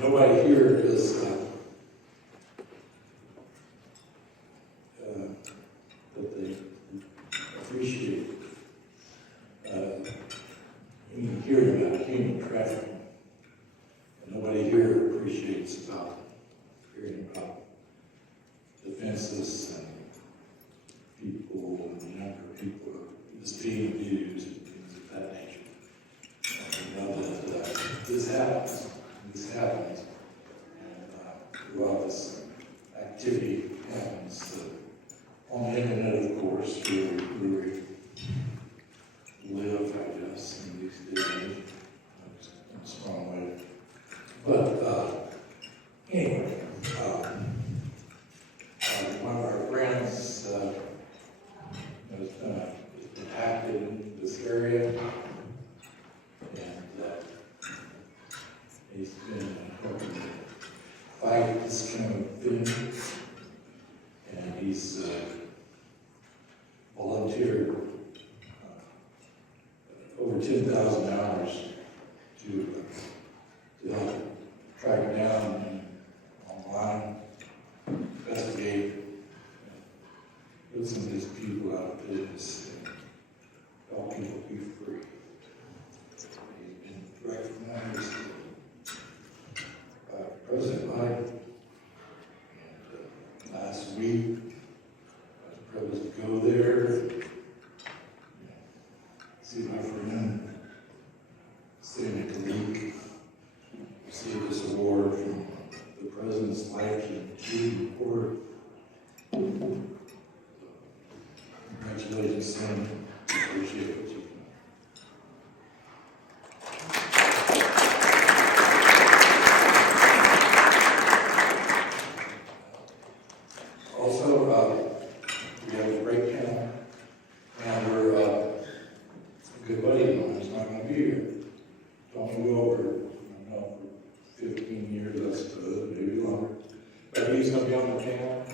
Nobody here is that they appreciate hearing about human trafficking. And nobody here appreciates about hearing about defenseless and people and younger people just being abused and things of that nature. And we know that this happens. This happens. And while this activity happens on the internet, of course, where we live, I guess, in these days, in a strong way. But anyway, one of our friends has been active in this area, and he's been helping to fight this kind of thing, and he's volunteered over 10,000 hours to help track down and online, investigate, put some of these people out of business and help people be free. He's been recognized by President Biden. And last week, I was privileged to go there, see my friend, Sami Sparber, receive this award from the President's Life and Duty Award. Congratulations, Sam. Appreciate what you've done. Also, we have a break panel, and we're a good buddy of mine is not going to be here. Tony Wilbert, I've known for 15 years, I suppose, maybe longer. But he's going to be on the panel.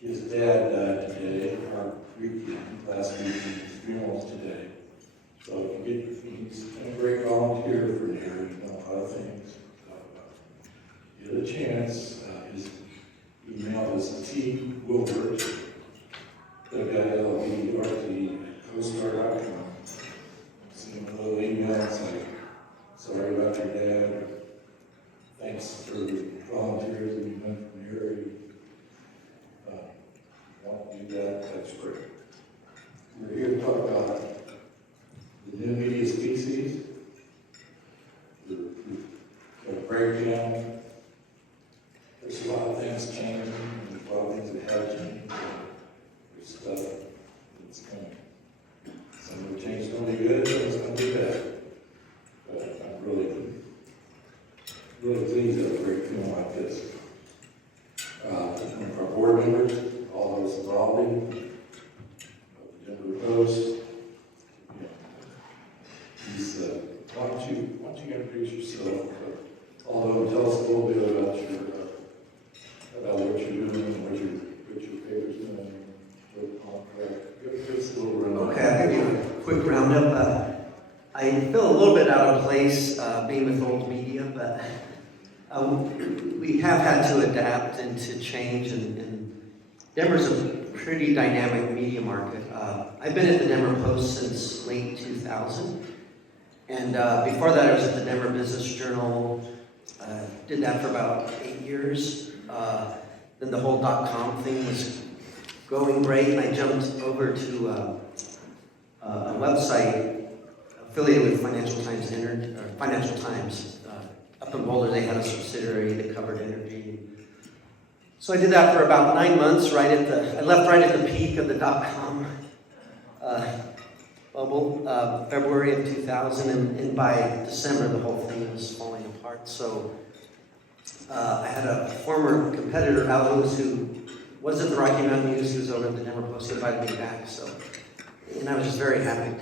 His dad died today, our weekend, last weekend, his funeral's today. So he's a great volunteer for NAREE, he's done a lot of things. So, get a chance, his email is Wilbert, WILBERT, CoStar.com. Send him a little email and say, sorry about your dad. Thanks for the volunteers that you've done for NAREE. Want to do that, that's great. We're here to talk about the new media species, the breakdown. There's a lot of things changing, there's a lot of things that have changed. There's stuff that's coming. Some of the change is going to be good, some is going to be bad. But I'm really pleased to have a great film like this. One of our board members, Aldo, Svaldi, of the Denver Post. He's, why don't you introduce yourself? Aldo, tell us a little bit about about what you're doing and what your paper's doing. Give us a little rundown. Okay, I'll give you a quick roundup. I feel a little bit out of place being with old media, but we have had to adapt and to change, and Denver's a pretty dynamic media market. I've been at the Denver Post since late 2000, and before that I was at the Denver Business Journal. Did that for about 8 years. Then the whole .com thing was going great, and I jumped over to a website affiliated with Financial Times. Up in Boulder, they had a subsidiary that covered energy. So I did that for about 9 months. I left right at the peak of the .com bubble, February of 2000, and by December the whole thing was falling apart. So I had a former competitor, Aldo, who was at the Rocky Mountain News, who was over at the Denver Post, invited me back. And I was just very happy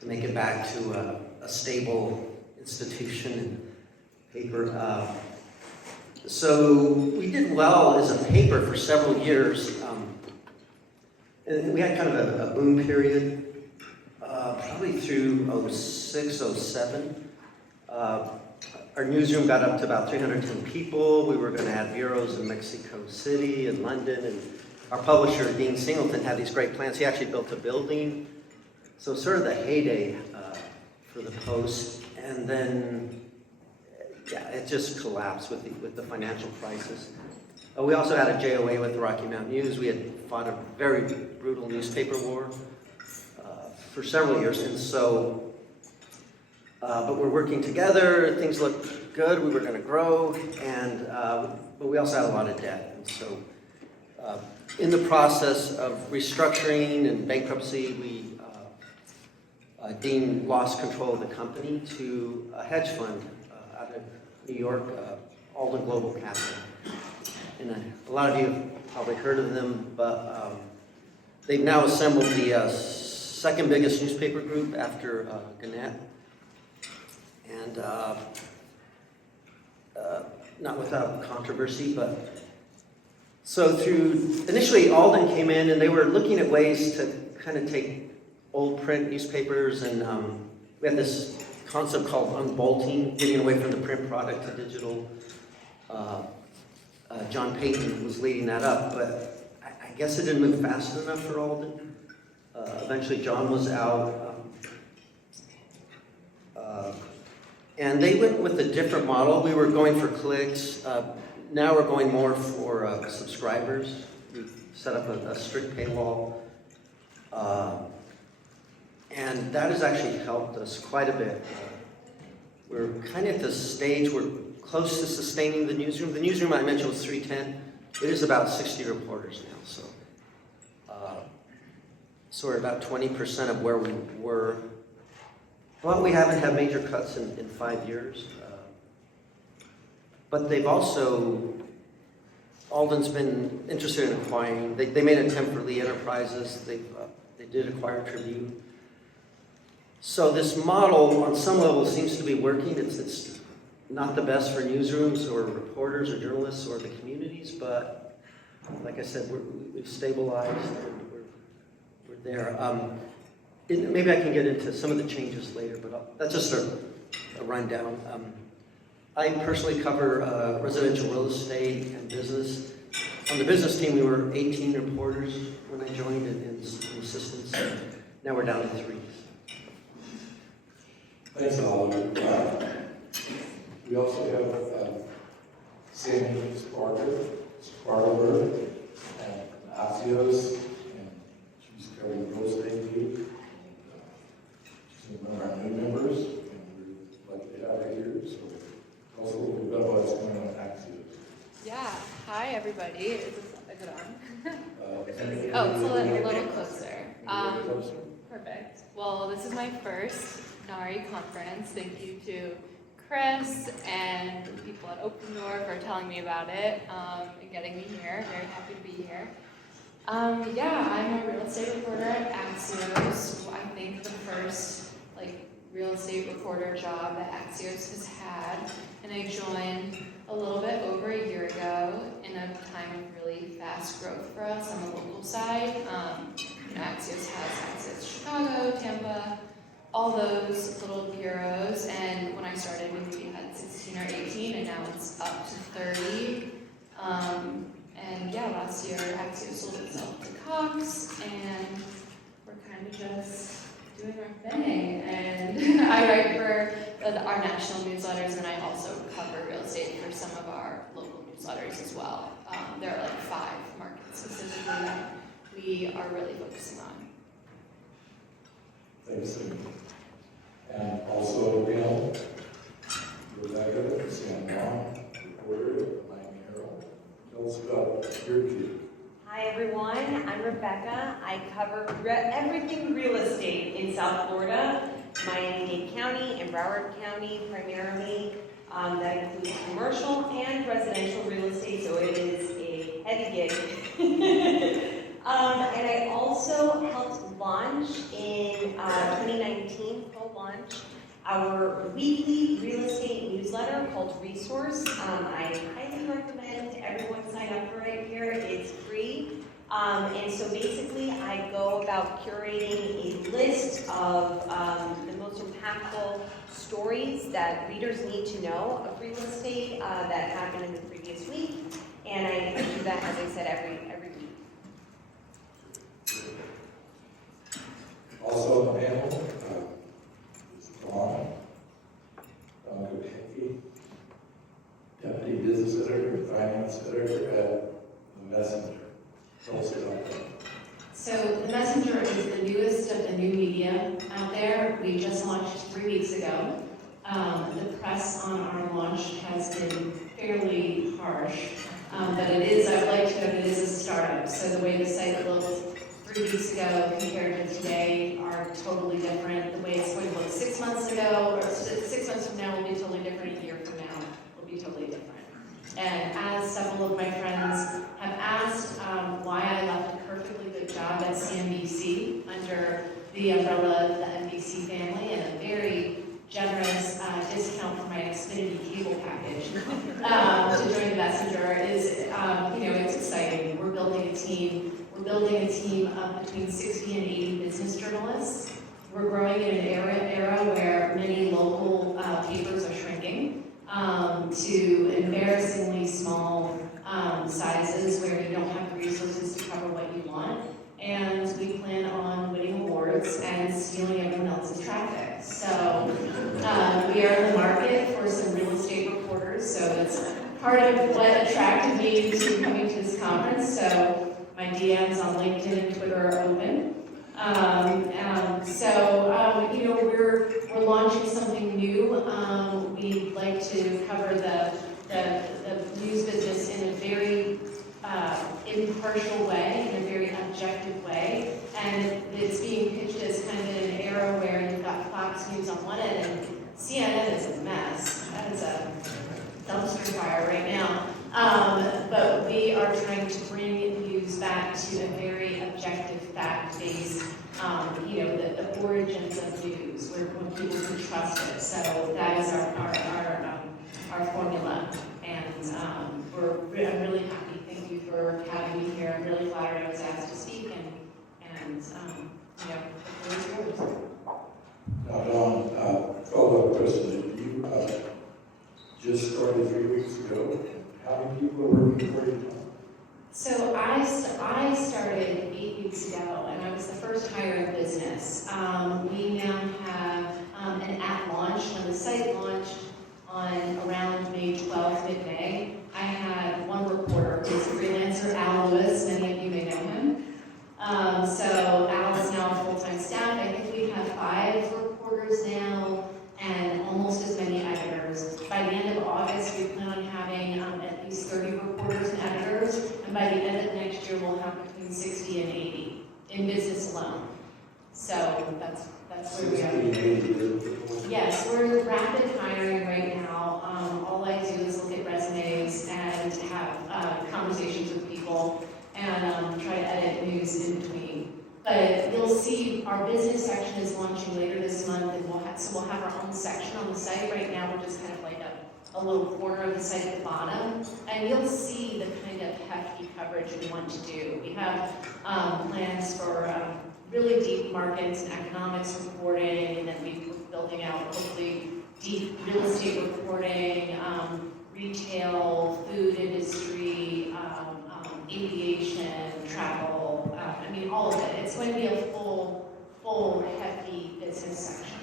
to make it back to a stable institution and paper. So we did well as a paper for several years. And we had kind of a boom period, probably through 06, 07. our newsroom got up to about 310 people. We were going to add bureaus in Mexico City and London, and our publisher, Dean Singleton, had these great plans. He actually built a building. So sort of the heyday for the Post, and then, yeah, it just collapsed with the financial crisis. We also had a JOA with the Rocky Mountain News. We had fought a very brutal newspaper war for several years, and so, but we're working together. Things looked good. We were going to grow, and but we also had a lot of debt, and so in the process of restructuring and bankruptcy, Dean lost control of the company to a hedge fund out of New York, Aldo Global Capital. And a lot of you have probably heard of them, but they've now assembled the second biggest newspaper group after Gannett. And not without controversy, but so initially Alden came in and they were looking at ways to kind of take old print newspapers, and we had this concept called unbolting, getting away from the print product to digital. John Payton was leading that up, but I guess it didn't move fast enough for Alden. Eventually John was out, and they went with a different model. We were going for clicks. Now we're going more for subscribers. We set up a strict paywall. And that has actually helped us quite a bit. We're kind of at the stage we're close to sustaining the newsroom. The newsroom I mentioned was 310. It is about 60 reporters now, so we're about 20% of where we were. Well, we haven't had major cuts in 5 years. But they've also, Alden's been interested in acquiring. They made an attempt for Lee Enterprises. They did acquire Tribune. So this model, on some level, seems to be working. It's not the best for newsrooms or reporters or journalists or the communities, but like I said, we've stabilized and we're there. Maybe I can get into some of the changes later, but that's just a rundown. I personally cover residential real estate and business. On the business team, we were 18 reporters when I joined and assistants. Now we're down to 3. Thanks, Aldo. We also have Sami Sparber and Axios, and she's covering real estate too. She's one of our new members, and we're lucky to have her here. So tell us a little bit about what's going on at Axios. Yeah. Hi, everybody. Is this a good on? It's a little closer. Perfect. Well, this is my first NAREE conference. Thank you to Chris and the people at Open Door for telling me about it and getting me here. Very happy to be here. Yeah, I'm a real estate reporter at Axios. I think the first real estate reporter job that Axios has had, and I joined a little bit over a year ago in a time of really fast growth for us on the local side. Axios has Axios Chicago, Tampa, all those little bureaus, and when I started we maybe had 16 or 18, and now it's up to 30. And yeah, last year Axios sold itself to Cox, and we're kind of just doing our thing. And I write for our national newsletters, and I also cover real estate for some of our local newsletters as well. There are 5 markets specifically that we are really focusing on. Thanks. And also, Rebecca, San Juan, reporter at Miami Herald. Tell us about your gig. Hi everyone, I'm Rebecca. I cover everything real estate in South Florida, Miami-Dade County and Broward County primarily. That includes commercial and residential real estate, so it is a heavy gig. And I also helped launch in 2019, co-launch our weekly real estate newsletter called Resource. I highly recommend everyone sign up for it here. It's free. And so basically I go about curating a list of the most impactful stories that readers need to know of real estate that happened in the previous week. And I do that, as I said, every week. Also on the panel is Kopecki, Deputy Business Editor, Finance Editor at The Messenger. Tell us about that. So The Messenger is the newest of the new media out there. We just launched 3 weeks ago. The press on our launch has been fairly harsh, but it is, I would like to note, it is a startup. So the way the site looked 3 weeks ago compared to today are totally different. The way it's going to look 6 months ago, or 6 months from now will be totally different. A year from now will be totally different. And as several of my friends have asked why I left a perfectly good job at CNBC under the umbrella of the NBC family and a very generous discount for my Xfinity cable package to join the Messenger is, it's exciting. We're building a team. We're building a team of between 60 and 80 business journalists. We're growing in an era where many local papers are shrinking to embarrassingly small sizes where you don't have the resources to cover what you want. And we plan on winning awards and stealing everyone else's traffic. So we are in the market for some real estate reporters. So it's part of what attracted me to coming to this conference. So my DMs on LinkedIn and Twitter are open. We're launching something new. We'd like to cover the news business in a very impartial way, in a very objective way, and it's being pitched as kind of in an era where you've got Fox News on one end and CNN is a mess. That is a dumpster fire right now. But we are trying to bring news back to a very objective, fact-based, the origins of news, where when people can trust it. So that is our formula, and I'm really happy. Thank you for having me here. I'm really flattered I was asked to speak, and the floor is yours. Now, Dawn, fellow president, you just started 3 weeks ago. How many people are working for you now? So I started 8 weeks ago, and I was the first hire in business. We now have an at launch. When the site launched on around May 12th, mid-May, I had one reporter who's a freelancer, Aldo. Many of you may know him. So Al is now a full-time staff. I think we have 5 reporters now and almost as many editors. By the end of August, we plan on having at least 30 reporters and editors, and by the end of next year, we'll have between 60 and 80 in business alone. So that's where we are. Yes, we're rapid hiring right now. All I do is look at resumes and have conversations with people and try to edit news in between. But you'll see our business section is launching later this month, and we'll have our own section on the site. Right now, we're just kind of like a little corner of the site at the bottom, and you'll see the kind of hefty coverage we want to do. We have plans for really deep markets and economics reporting, and then we're building out hopefully deep real estate reporting, retail, food industry, aviation, travel, all of it. It's going to be a full, hefty business section.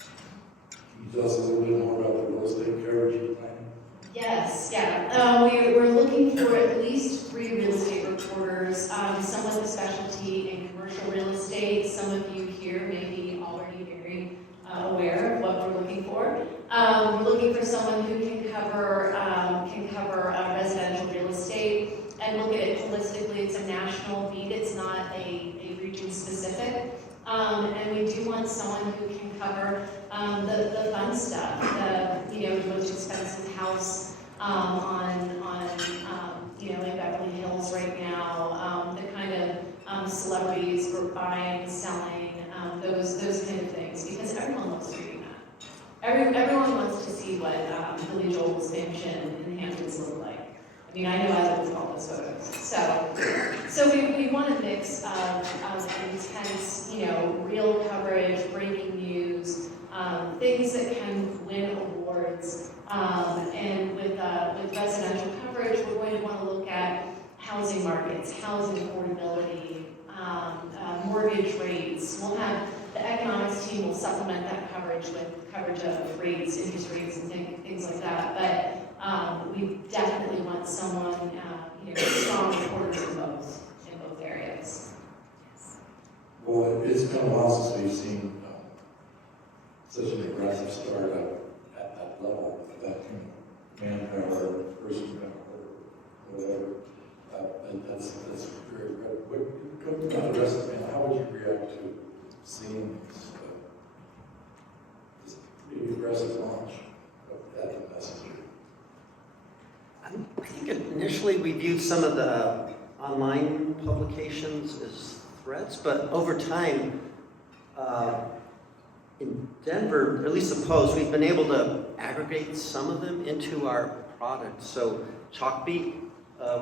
Can you tell us a little bit more about the real estate coverage you're planning? Yes, yeah. We're looking for at least 3 real estate reporters, some with a specialty in commercial real estate. Some of you here may be already very aware of what we're looking for. We're looking for someone who can cover residential real estate and look at it holistically. It's a national beat. It's not a region specific. And we do want someone who can cover the fun stuff, the most expensive house in Beverly Hills right now, the kind of celebrities for buying, selling, those kind of things, because everyone loves reading that. Everyone wants to see what Billy Joel's mansion in the Hamptons looked like. I know I looked at all those photos. So we want a mix of intense, real coverage, breaking news, things that can win awards. And with residential coverage, we're going to want to look at housing markets, housing affordability, mortgage rates. We'll have the economics team will supplement that coverage with coverage of rates, interest rates, and things like that. But we definitely want someone, strong reporters in both areas. Well, it's been a while since we've seen such an aggressive startup at that level, that manpower, person power, whatever. And that's very good. What about the rest of it? How would you react to seeing this pretty aggressive launch at the Messenger? I think initially we viewed some of the online publications as threats, but over time, in Denver, or at least the Post, we've been able to aggregate some of them into our product. So Chalkbeat,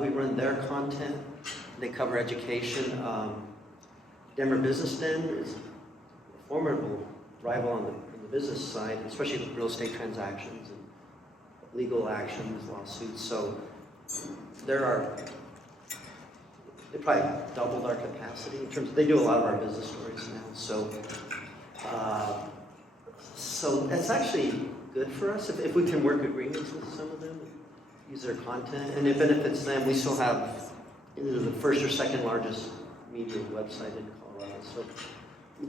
we run their content. They cover education. Denver Business Den is a formidable rival on the business side, especially with real estate transactions and legal actions, lawsuits. So they probably doubled our capacity in terms of, they do a lot of our business stories now. So that's actually good for us if we can work agreements with some of them, use their content, and it benefits them. We still have either the first or second largest media website in Colorado, so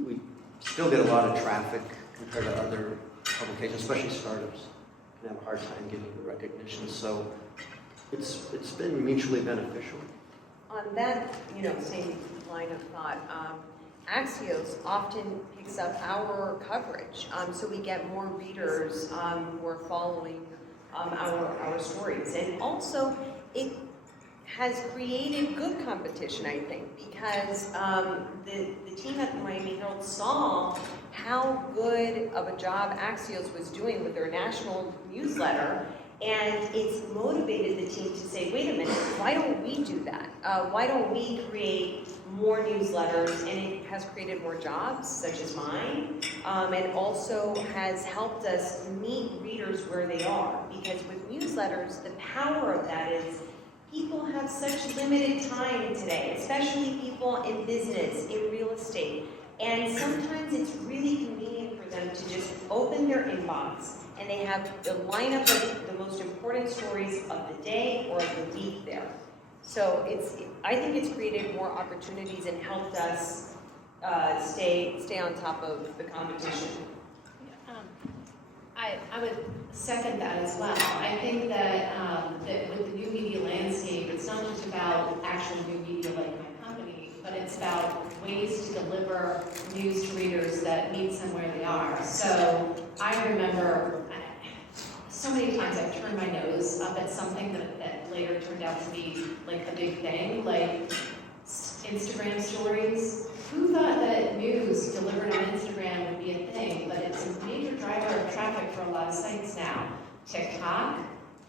we still get a lot of traffic compared to other publications, especially startups can have a hard time getting the recognition. So it's been mutually beneficial. On that, same line of thought, Axios often picks up our coverage, so we get more readers who are following our stories. And also, it has created good competition, I think, because the team at the Miami Herald saw how good of a job Axios was doing with their national newsletter, and it's motivated the team to say, wait a minute, why don't we do that? Why don't we create more newsletters? And it has created more jobs, such as mine, and also has helped us meet readers where they are. Because with newsletters, the power of that is people have such limited time today, especially people in business, in real estate. And sometimes it's really convenient for them to just open their inbox and they have the lineup of the most important stories of the day or of the week there. So I think it's created more opportunities and helped us stay on top of the competition. I would second that as well. I think that with the new media landscape, it's not just about actual new media like my company, but it's about ways to deliver news to readers that meets them where they are. So I remember so many times I've turned my nose up at something that later turned out to be like a big thing, like Instagram stories. Who thought that news delivered on Instagram would be a thing? But it's a major driver of traffic for a lot of sites now. TikTok.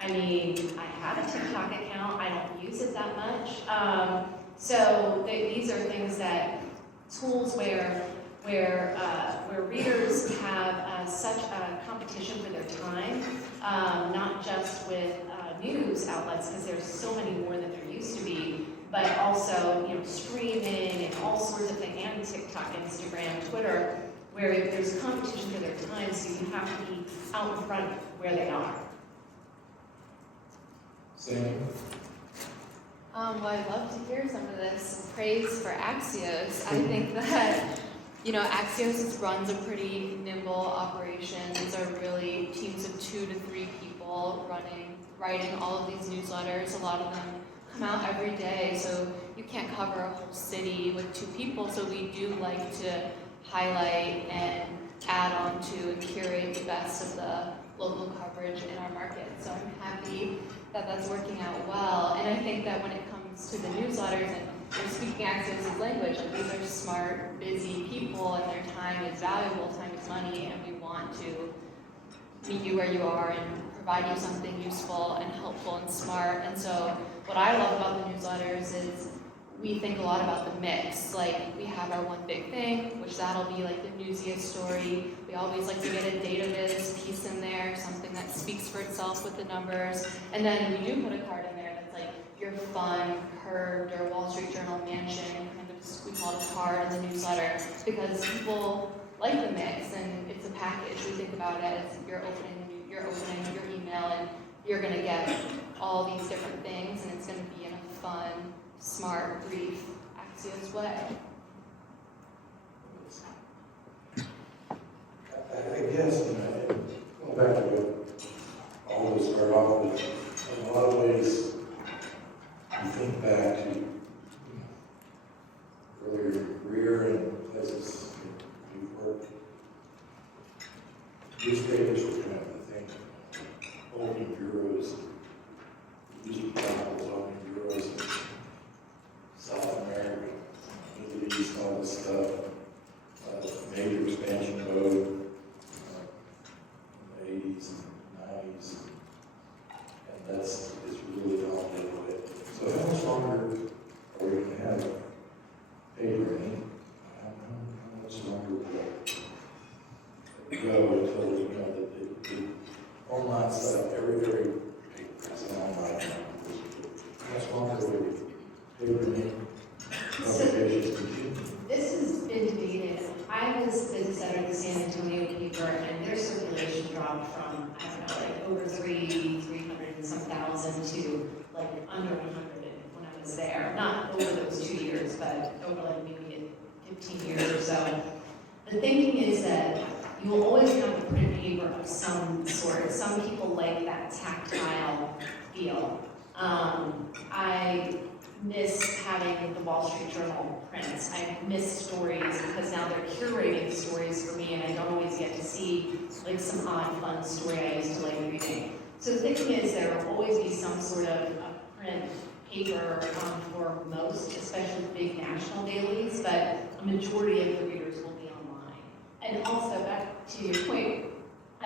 I mean, I have a TikTok account. I don't use it that much. So these are things that tools where readers have such a competition for their time, not just with news outlets, because there's so many more than there used to be, but also streaming and all sorts of things, and TikTok, Instagram, Twitter, where there's competition for their time, so you have to be out in front where they are. Same. Well, I'd love to hear some of this praise for Axios. I think that, Axios runs a pretty nimble operation. These are really teams of 2 to 3 people writing all of these newsletters. A lot of them come out every day, so you can't cover a whole city with 2 people. So we do like to highlight and add on to and curate the best of the local coverage in our market. So I'm happy that that's working out well. And I think that when it comes to the newsletters and speaking Axios' language, like these are smart, busy people and their time is valuable, time is money, and we want to meet you where you are and provide you something useful and helpful and smart. And so what I love about the newsletters is we think a lot about the mix. Like, we have our one big thing, which that'll be like the newsiest story. We always like to get a data viz piece in there, something that speaks for itself with the numbers. And then we do put a card in there that's like your fun, Herald, or Wall Street Journal mansion, kind of, we call it a card in the newsletter, because people like the mix, and it's a package. We think about it as you're opening your email, and you're gonna get all these different things, and it's gonna be in a fun, smart, brief, Axios way. I guess, going back to what Aldo started off with, in a lot of ways, you think back to earlier career and places you've worked. Newspapers were kind of the thing. Opening bureaus, newspapers opening bureaus in South America, Middle East, all this stuff. Major expansion mode in the 80s and 90s. And it's really dominated by it. So how much longer are we going to have paper ink? How much longer will it go until the online stuff, every paper is an online. How much longer will paper ink publications continue? This has been debated. I was business editor of the San Antonio paper, and their circulation dropped from, I don't know, like over 300 and some thousand to like under 100 when I was there. Not over those 2 years, but over like maybe 15 years or so. The thinking is that you will always have a print paper of some sort. Some people like that tactile feel. I miss having the Wall Street Journal prints. I miss stories because now they're curating stories for me, and I don't always get to see like some odd, fun story I used to like reading. So the thinking is there will always be some sort of a print paper for most, especially big national dailies, but a majority of the readers will be online. And also, back to your point,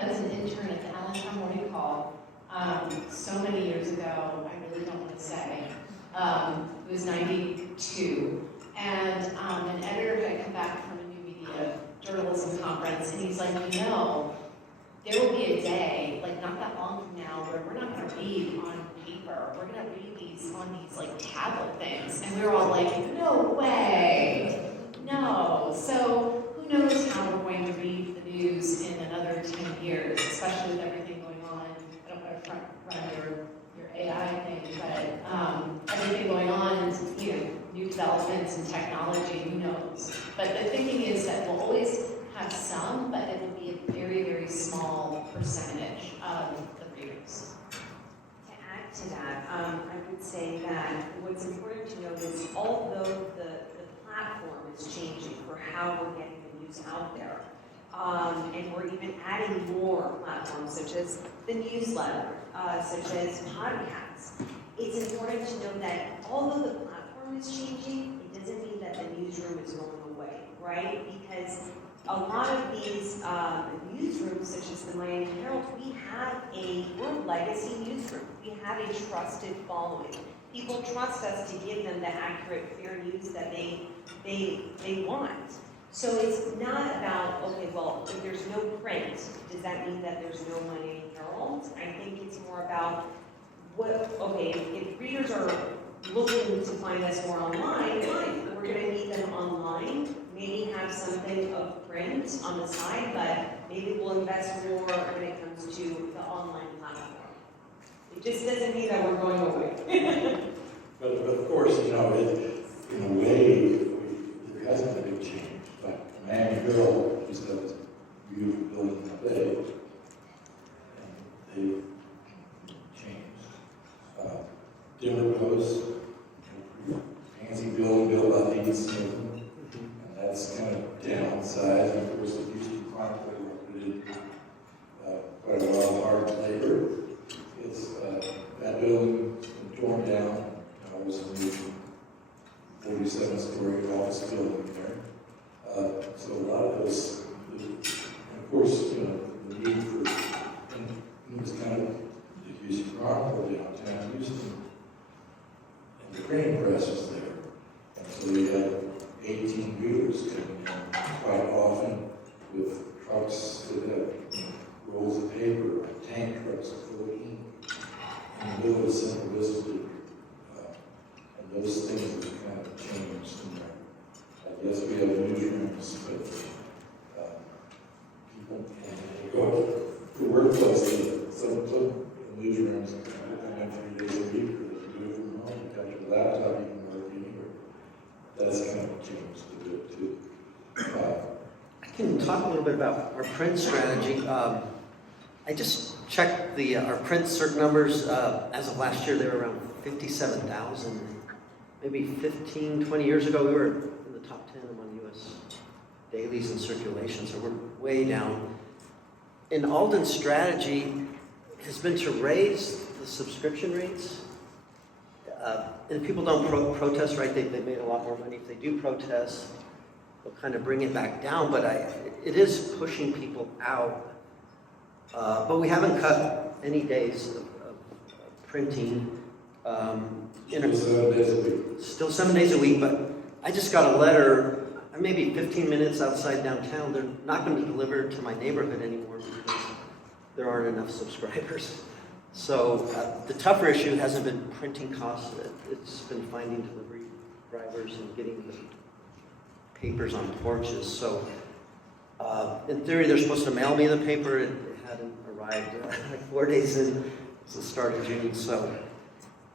I was an intern at the Allentown Morning Call so many years ago, I really don't want to say. It was 92, and an editor had come back from a new media journalism conference, and he's like, you know, there will be a day, like not that long from now, where we're not going to read on paper. We're going to read these on these like tablet things. And we were all like, no way, no. So who knows how we're going to read the news in another 10 years, especially with everything going on. I don't want to run your AI thing, but everything going on, you know, new developments and technology, who knows. But the thinking is that we'll always have some, but it will be a very, very small percentage of the readers. To add to that, I would say that what's important to note is although the platform is changing for how we're getting the news out there, and we're even adding more platforms such as the newsletter, such as podcasts. It's important to know that although the platform is changing, it doesn't mean that the newsroom is going away, right? Because a lot of these newsrooms, such as the Miami Herald, we're a legacy newsroom. We have a trusted following. People trust us to give them the accurate, fair news that they want. So it's not about, okay, well, if there's no print, does that mean that there's no Miami Herald? I think it's more about if readers are looking to find us more online, fine, we're gonna need them online, maybe have something of print on the side, but maybe we'll invest more when it comes to the online platform. It just doesn't mean that we're going away. But of course, in a way, there hasn't been a big change. But Miami Herald just has a beautiful building in the bay, and they've changed. Denver Post, fancy building built by Dean Smith, and that's kind of downsized. And of course, the Houston Chronicle did quite a lot of hard labor. That building's been torn down. It was a new 47-story office building there. So a lot of those, and of course, the need for, and it was kind of the Houston Chronicle downtown Houston more simplistic, and those things have kind of changed in there. Yes, we have newsrooms, but people can go to workplace, some newsrooms, come in 3 days a week, or they do it from home, you got your laptop, you can work anywhere. That's kind of changed a bit too. I can talk a little bit about our print strategy. I just checked our print cert numbers. As of last year, they were around 57,000. Maybe 15, 20 years ago, we were in the top 10 among U.S. dailies in circulation, so we're way down. And Alden's strategy has been to raise the subscription rates. And if people don't protest, right, they made a lot more money. If they do protest, they'll kind of bring it back down, but it is pushing people out. But we haven't cut any days of printing. Still 7 days a week. Still 7 days a week, but I just got a letter, maybe 15 minutes outside downtown. They're not going to deliver to my neighborhood anymore because there aren't enough subscribers. So the tougher issue hasn't been printing costs. It's been finding delivery drivers and getting the papers on porches. So in theory, they're supposed to mail me the paper. It hadn't arrived like 4 days in. It's the start of June. So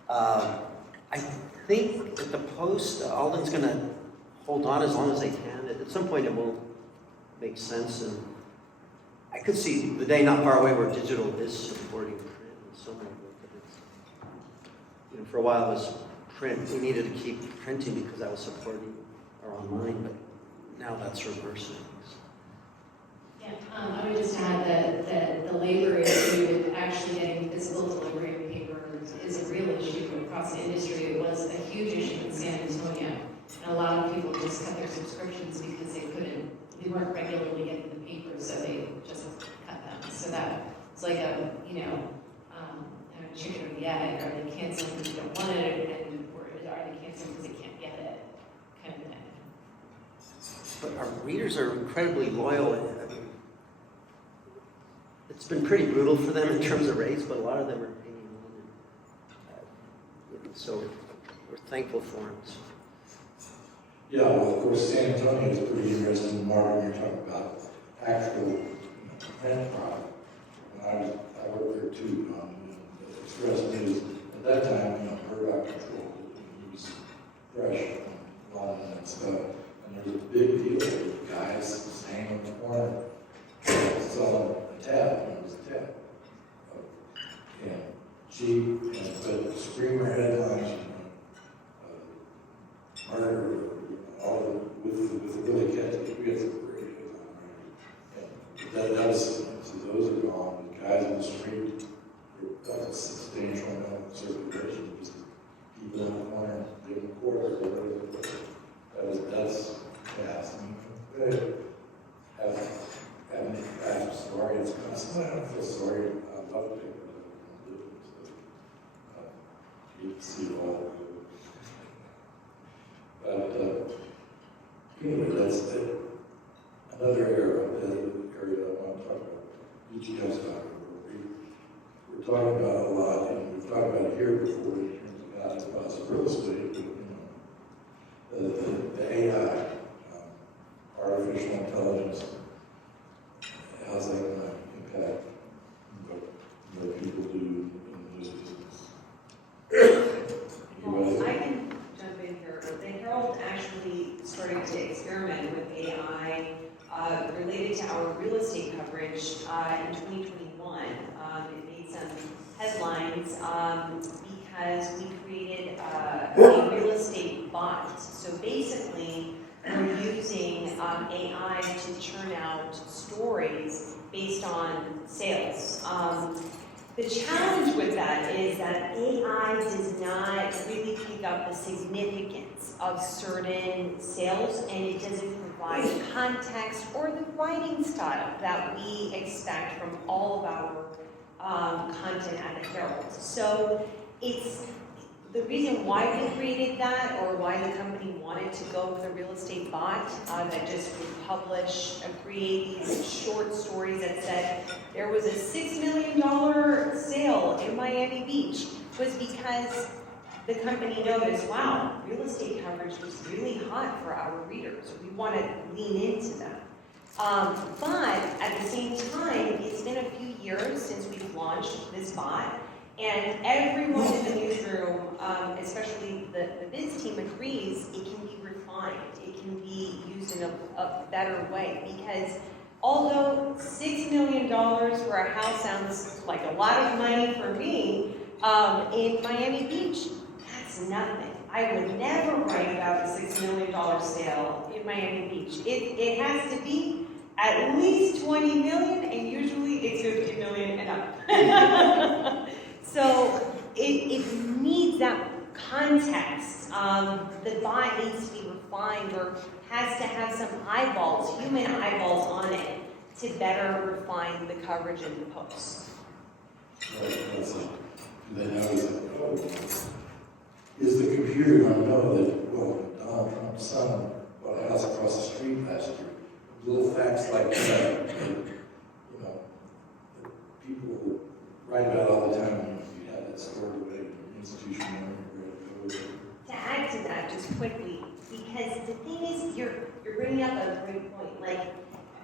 I think at the Post, Alden's going to hold on as long as they can. At some point, it won't make sense. And I could see the day not far away where digital is supporting print in so many ways. But it's, for a while, it was print. We needed to keep printing because that was supporting our online, but now that's reversing. Yeah, I would just add that the labor issue with actually getting physical delivery of paper is a real issue across the industry. It was a huge issue in San Antonio. And a lot of people just cut their subscriptions because they weren't regularly getting the papers, so they just cut them. So that it's like a chicken or the egg. Are they canceling because they don't want it, or are they canceling because they can't get it, kind of thing. But our readers are incredibly loyal. I mean, it's been pretty brutal for them in terms of rates, but a lot of them are hanging on. So we're thankful for them. Yeah, well, of course, San Antonio is pretty interesting market when you're talking about actual print product. And I worked there too, Express News. At that time, Murdoch controlled it. It was fresh and London and stuff. And there was a big deal with guys staying on the corner selling a tab, it was a tab. And cheap, but screamer headlines, murder, all with the really catchy, we had some great headlines. That was, so those are gone. The guys on the street, that was a substantial amount of circulation, just people in the corner, give them a quarter, or whatever. That's, yeah, good. I'm sorry, it's constant. I don't feel sorry. I love it. You can see all of it. But anyway, that's another area I want to talk about. EGS we're talking about a lot, and we've talked about it here before in terms of how to buy real estate. The AI, artificial intelligence. How's that going to impact what people do in this business? Well, I can jump in here. The Herald actually started to experiment with AI related to our real estate coverage in 2021. It made some headlines because we created a real estate bot. So basically, we're using AI to churn out stories based on sales. The challenge with that is that AI does not really pick up the significance of certain sales, and it doesn't provide context or the writing style that we expect from all of our content at the Herald. So it's the reason why we created that, or why the company wanted to go with a real estate bot that just would publish and create these short stories that said there was a $6 million sale in Miami Beach, was because the company noticed, wow, real estate coverage is really hot for our readers. We want to lean into that. But at the same time, it's been a few years since we've launched this bot, and everyone in the newsroom, especially the biz team, agrees it can be refined. It can be used in a better way, because although $6 million for a house sounds like a lot of money for me, in Miami Beach, that's nothing. I would never write about a $6 million sale in Miami Beach. It has to be at least 20 million, and usually it's 50 million and up. So it needs that context. The bot needs to be refined, or has to have some eyeballs, human eyeballs on it, to better refine the coverage in the posts. Right, that's it. Then I was like, oh, is the computer going to know that, well, Donald Trump's son bought a house across the street last year? Little facts like that, you know, that people write about all the time. You have that stored away in institution memory. To add to that, just quickly, because the thing is, you're bringing up a great point. Like,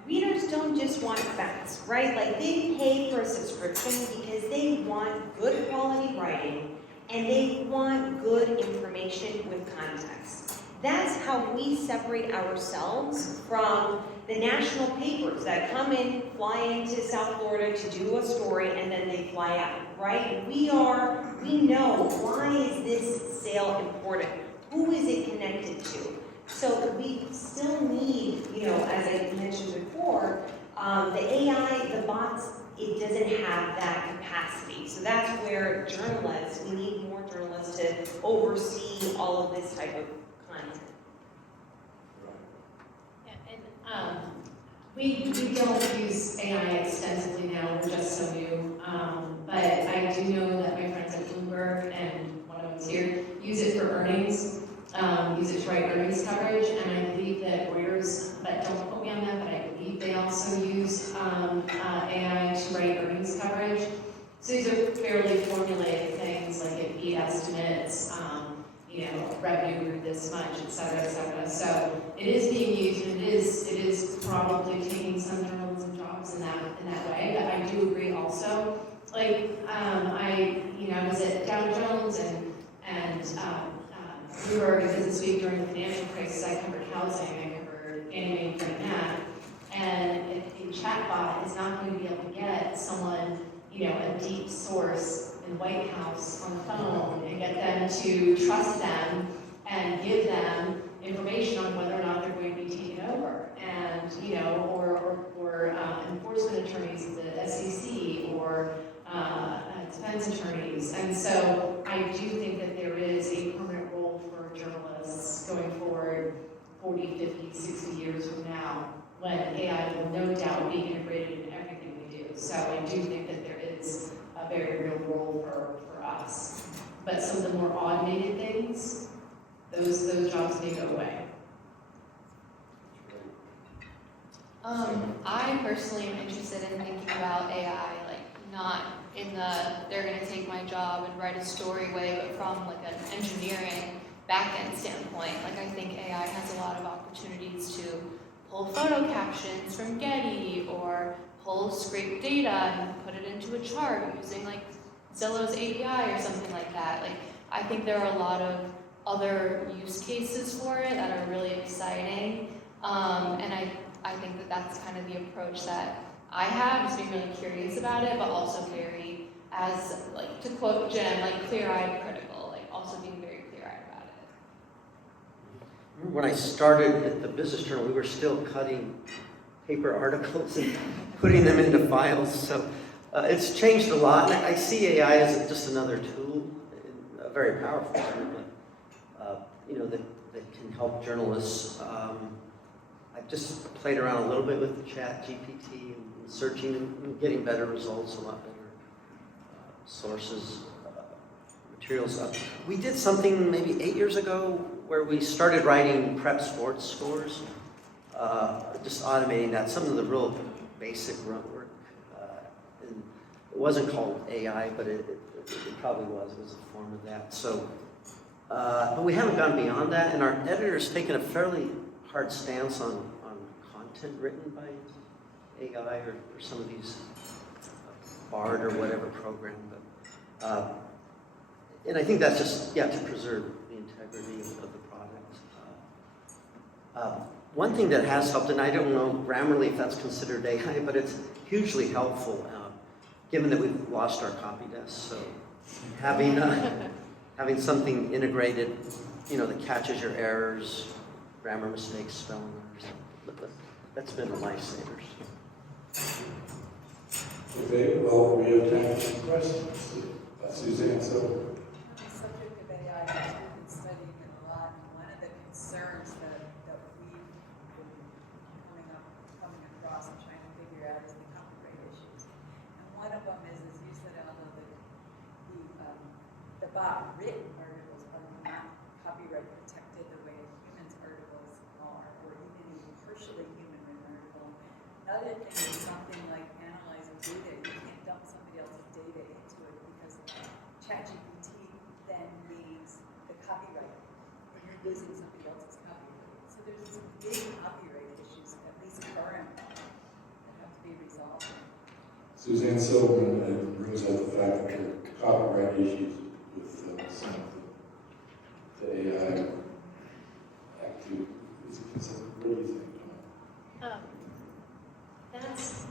readers don't just want facts, right? Like, they pay for a subscription because they want good quality writing, and they want good information with context. That's how we separate ourselves from the national papers that come in, fly into South Florida to do a story, and then they fly out, right? We know, why is this sale important? Who is it connected to? So we still need, as I mentioned before, the AI, the bots, it doesn't have that capacity. So that's where journalists, we need more journalists to oversee all of this type of content. Yeah, and we don't use AI extensively now, we're just so new. But I do know that my friends at Wilbert and one of them's here use it for earnings. Use it to write earnings coverage, and I believe that Reuters, but don't quote me on that, but I believe they also use AI to write earnings coverage. So these are fairly formulated things, like it beat estimates, revenue grew this much, et cetera, et cetera. So it is being used, and it is probably taking some journalism jobs in that way. But I do agree also. Like I was at Dow Jones and we were in Business Week during the financial crisis. I covered housing, I covered Fannie Mae and Freddie Mac, and a chatbot is not going to be able to get someone, a deep source in the White House on the phone and get them to trust them and give them information on whether or not they're going to be taken over, and or enforcement attorneys at the SEC or defense attorneys. And so I do think that there is a permanent role for journalists going forward 40, 50, 60 years from now, when AI will no doubt be integrated in everything we do. So I do think that there is a very real role for us. But some of the more automated things, those jobs may go away. I personally am interested in thinking about AI, not in they're going to take my job and write a story way, but from an engineering back-end standpoint. I think AI has a lot of opportunities to pull photo captions from Getty, or pull scraped data and put it into a chart using Zillow's API or something like that. I think there are a lot of other use cases for it that are really exciting, and I think that that's kind of the approach that I have, just being really curious about it, but also very, as to quote Jim, clear-eyed critical, also being very clear-eyed about it. When I started at the Business Journal, we were still cutting paper articles and putting them into files, so it's changed a lot. And I see AI as just another tool, a very powerful tool, that can help journalists. I've just played around a little bit with the ChatGPT and searching and getting better results, a lot better sources, materials. We did something maybe 8 years ago where we started writing prep sports scores, just automating that, some of the real basic grunt work. And wasn't called AI, but it probably was. It was a form of that. So, but we haven't gone beyond that, and our editor's taken a fairly hard stance on content written by AI or some of these BARD or whatever program. But, and I think that's just, to preserve the integrity of the product. One thing that has helped, and I don't know Grammarly if that's considered AI, but it's hugely helpful, given that we've lost our copy desk. So having something integrated, that catches your errors, grammar mistakes, spelling errors, that's been a lifesaver. Okay, well, we have time for some questions. Suzanne, so. The subject of AI has been studying it a lot, and one of the concerns that we've been coming across and trying to figure out is the copyright issues. And one of them is, as you said, Aldo, the bot written articles are not copyright protected the way a human's articles are, or even a partially human written article. Another thing is something like analyzing data. You can't dump somebody else's data into it because ChatGPT then needs the copyright, and you're losing somebody else's copyright. So there's some big copyright issues, at least current, that have to be resolved. Suzanne Silverman brings up the fact that there are copyright issues with some of the AI activities. What do you think?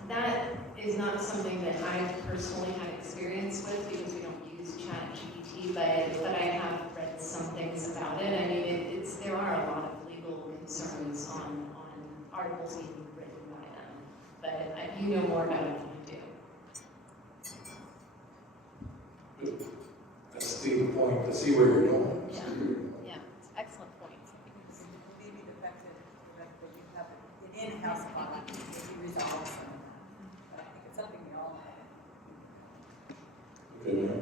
That is not something that I personally had experience with because we don't use ChatGPT, but I have read some things about it. I mean, there are a lot of legal concerns on articles being written by them, but you know more about it than I do. Good. That's the point. To see where you're going. Yeah, it's an excellent point. Maybe the fact that you have an in-house bot maybe resolves some of that. But I think it's something we all have. Okay, ma'am.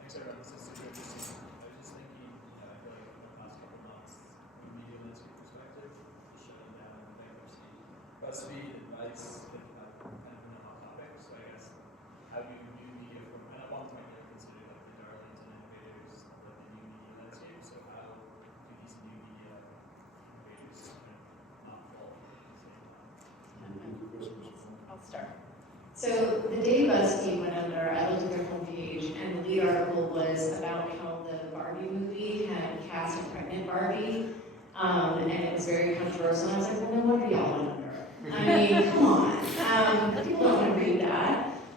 Thanks, everyone. This is super interesting. I was just thinking, I feel like over the past couple of months, from a media landscape perspective, is shutting down bankruptcy. BuzzFeed and Vice have kind of been a hot topic. So I guess, how do you view media from, and at one point they were considered like the darlings and innovators of the new media landscape. So how do these new media innovators kind of not fall at the same time? I'll start. So the day BuzzFeed went under, I looked at their homepage, and the lead article was about how the Barbie movie had cast a pregnant Barbie, and it was very controversial. And I was like, well, no wonder y'all went under. I mean, come on, people don't want to read that.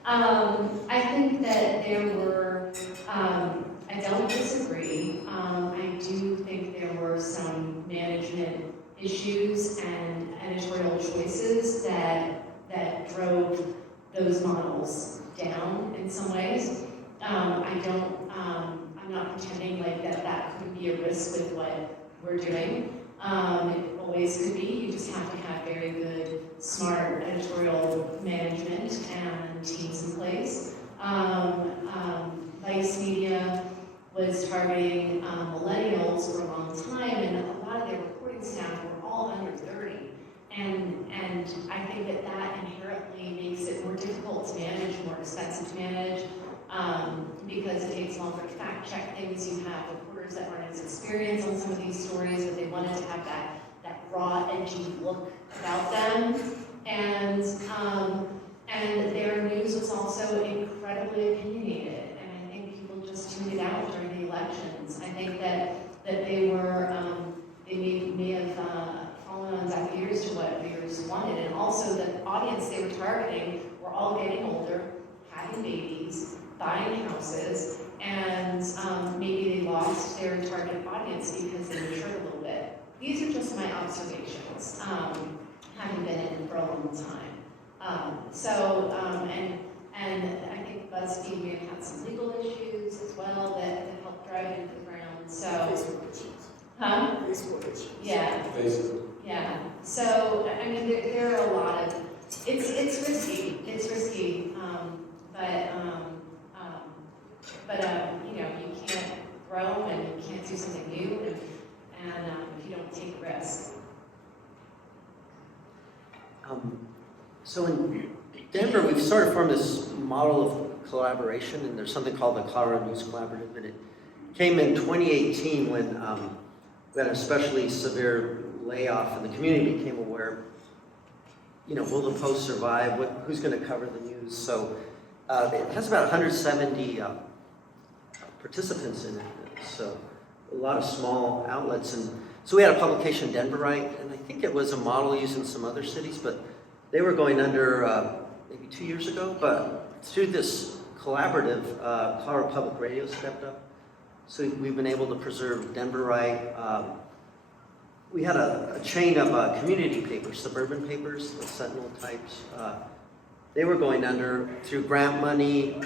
I think that there were, I don't disagree. I do think there were some management issues and editorial choices that drove those models down in some ways. I'm not pretending like that could be a risk with what we're doing. It always could be. You just have to have very good, smart editorial management and teams in place. Vice Media was targeting millennials for a long time, and a lot of their reporting staff were all under 30. And I think that inherently makes it more difficult to manage, more expensive to manage, because it takes longer to fact check things. You have reporters that aren't as experienced on some of these stories, but they wanted to have that raw, edgy look about them. And their news was also incredibly opinionated, and I think people just tuned it out during the elections. I think that they were, they may have fallen on deaf ears to what viewers wanted, and also the audience they were targeting were all getting older, having babies, buying houses, and maybe they lost their target audience because they matured a little bit. These are just my observations, having been in it for a long time. And I think BuzzFeed may have had some legal issues as well that helped drive it into the ground. So, Facebook issues. Yeah. Facebook. Yeah. So I mean, there are a lot of. It's risky. It's risky. But you know, you can't grow and you can't do something new, and if you don't take a risk. So in Denver, we've sort of formed this model of collaboration, and there's something called the Colorado News Collaborative, and it came in 2018 when we had an especially severe layoff, and the community became aware, will the Post survive? Who's going to cover the news? So it has about 170 participants in it, so a lot of small outlets. And so we had a publication, Denverite, and I think it was a model used in some other cities, but they were going under maybe 2 years ago. But through this collaborative, Colorado Public Radio stepped up. So we've been able to preserve Denverite. We had a chain of community papers, suburban papers, the Sentinel types. They were going under. Through grant money,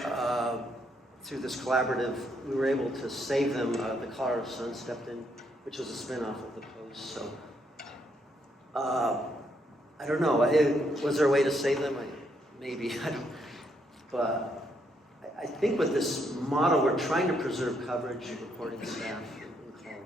through this collaborative, we were able to save them. The Colorado Sun stepped in, which was a spinoff of the Post. So I don't know. Was there a way to save them? Maybe. I don't. But I think with this model, we're trying to preserve coverage, reporting staff in Colorado.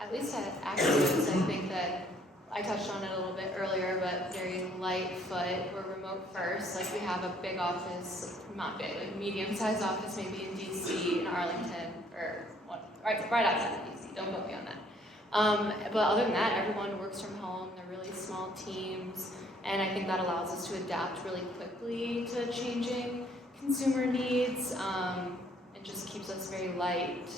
At least at Axios, I think that I touched on it a little bit earlier, but very Lightfoot. We're remote first. Like we have a big office, not big, like medium-sized office, maybe in DC, in Arlington, or right outside of DC. Don't quote me on that. But other than that, everyone works from home. They're really small teams, and I think that allows us to adapt really quickly to changing consumer needs, and just keeps us very light.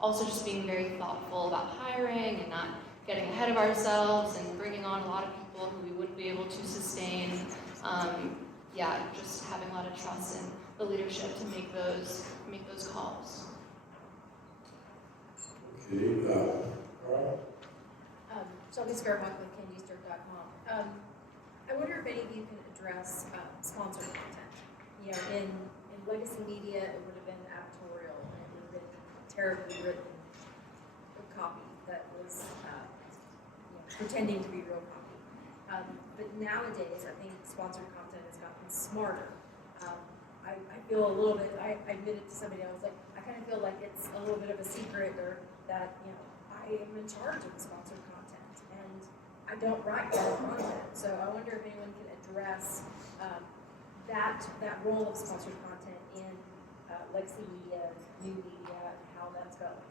Also just being very thoughtful about hiring and not getting ahead of ourselves and bringing on a lot of people who we wouldn't be able to sustain. Just having a lot of trust in the leadership to make those calls. Okay, all right. Sami Sparber with CandyStart.com. I wonder if any of you can address sponsored content. In legacy media, it would have been advertorial, and it would have been terribly written copy that was pretending to be real copy. But nowadays, I think sponsored content has gotten smarter. I feel a little bit, I admitted to somebody, I was like, I kind of feel like it's a little bit of a secret, or that, I am in charge of the sponsored content, and I don't write that content. So I wonder if anyone can address that role of sponsored content in legacy media, new media, and how that's going.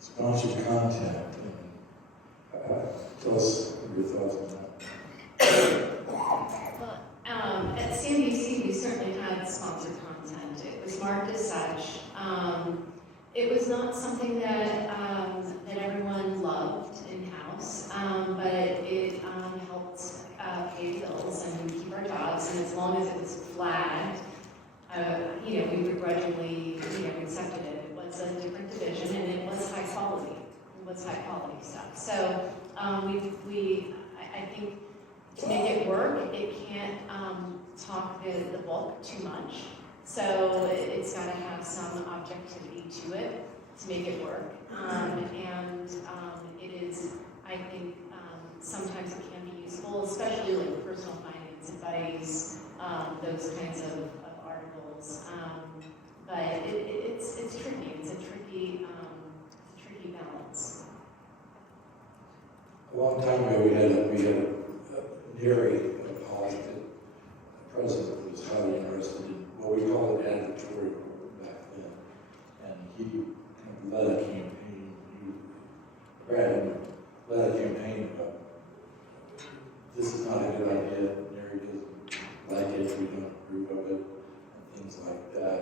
Sponsored content. Tell us your thoughts on that. Well, at CNBC, we certainly had sponsored content. It was marked as such. It was not something that everyone loved in-house, but it helped pay bills and keep our jobs. And as long as it was flagged, we begrudgingly, accepted it. It was a different division, and it was high quality. It was high quality stuff. So I think to make it work, it can't talk the bulk too much. So it's got to have some objectivity to it to make it work. It is, I think, sometimes it can be useful, especially like personal finance advice, those kinds of articles. But it's tricky. It's a tricky balance. A long time ago, we had a NAREE policy president was highly interested in what we call it advertorial back then, and he kind of led a campaign. Brad led a campaign about this is not a good idea. NAREE doesn't like it. We don't approve of it, and things like that.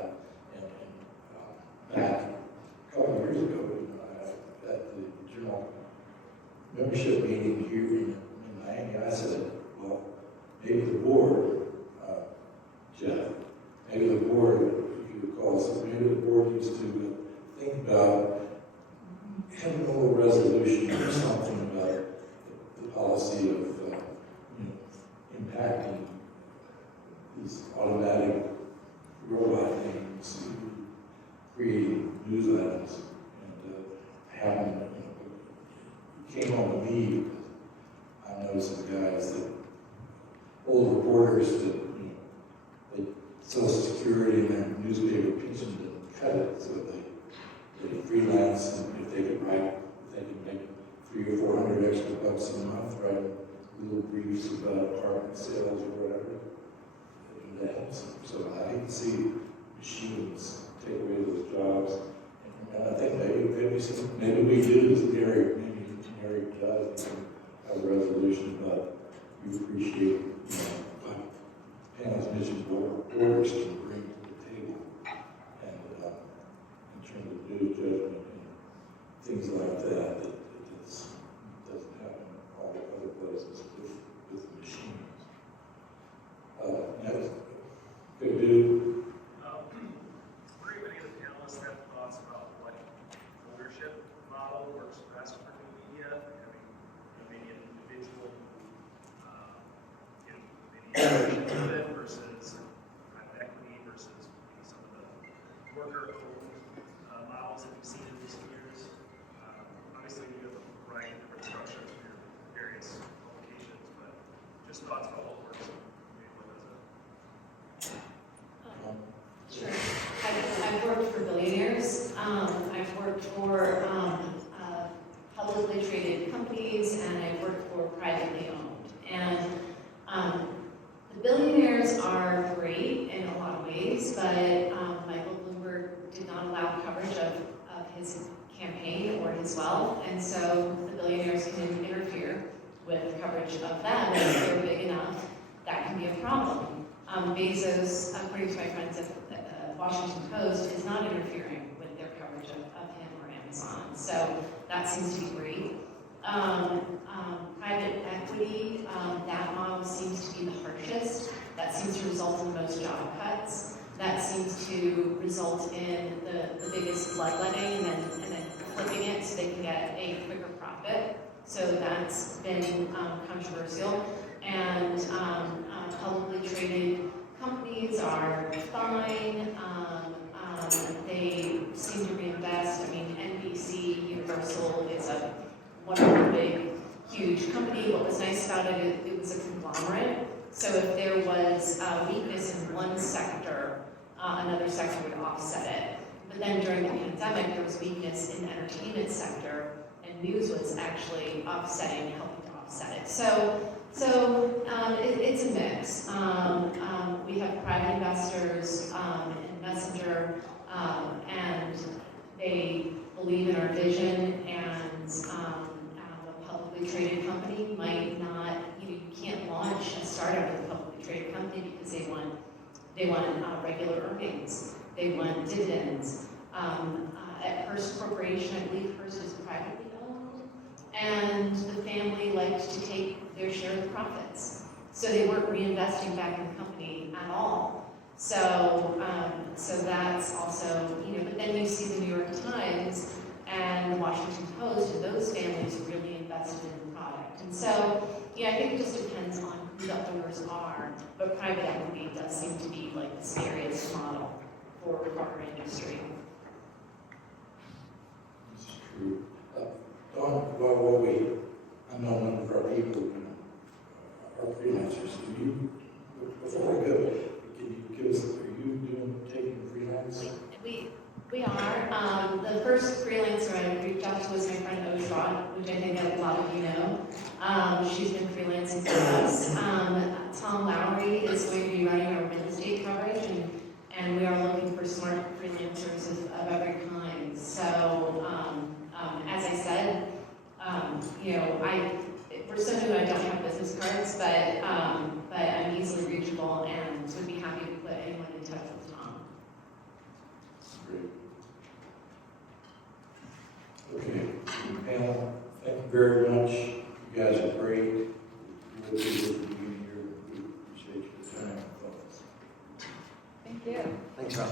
And back a couple of years ago, at the general membership meeting here in Miami, I said, well, maybe the board, Jeff, maybe the board, if you would call us, maybe the board needs to think about having a little resolution or something about the policy of impacting these automatic robot things, creating news items, and having came on to me because I know some guys that old reporters that they Social Security and their newspaper pension didn't cut it, so they freelance, and if they could write, they could make $300 or $400 extra bucks a month, writing little briefs about apartment sales or whatever. And that. So I hate to see machines take away those jobs. And I think maybe we do as NAREE does have a resolution about we appreciate, what panels, mission orders can bring to the table. And in terms of due judgment and things like that, that doesn't happen all the other places with the machines. Next, could do. Were any of the panelists have thoughts about what ownership model works best for new media? Having maybe an individual who maybe ownership of it versus private equity versus maybe some of the worker-owned models that we've seen in recent years. Obviously, you have a variety of different structures for your various publications, but just thoughts about what works. Maybe what doesn't. Sure. I've worked for billionaires. I've worked for publicly traded companies, and I've worked for privately owned. And the billionaires are great in a lot of ways, but Michael Bloomberg did not allow coverage of his campaign or his wealth, and so the billionaires can interfere with coverage of them, and if they're big enough, that can be a problem. Bezos, according to my friends at the Washington Post, is not interfering with their coverage of him or Amazon. So that seems to be great. Private equity, that model seems to be the harshest. That seems to result in the most job cuts. That seems to result in the biggest bloodletting and then flipping it so they can get a quicker profit. So that's been controversial. And publicly traded companies are fine. They seem to reinvest. I mean, NBC Universal is a wonderful, big, huge company. What was nice about it, it was a conglomerate. So if there was weakness in one sector, another sector would offset it. But then during the pandemic, there was weakness in the entertainment sector, and news was actually offsetting, helping to offset it. So it's a mix. We have private investors in Messenger, and they believe in our vision, and a publicly traded company might not, you can't launch a startup with a publicly traded company because they want regular earnings, they want dividends. At Hearst Corporation, I believe Hearst is privately owned, and the family liked to take their share of the profits. So they weren't reinvesting back in the company at all. So that's also, but then you see the New York Times and the Washington Post, and those families really invested in the product. And so, I think it just depends on who the owners are, but private equity does seem to be like the scariest model for our industry. This is true. Dawn, I know none of our people are freelancers. Before we go, can you give us, are you taking freelance? We are. The first freelancer I reached out to was my friend Oshra, which I think a lot of you know. She's been freelancing for us. Tom Lowry is going to be running our real estate coverage, and we are looking for smart freelancers of every kind. So, as I said, we're so new I don't have business cards, but I'm easily reachable and would be happy to put anyone in touch with Tom. Great. Okay, panel, thank you very much. You guys are great. Really good being here. We appreciate your time and thoughts. Thank you. Thanks, Rob.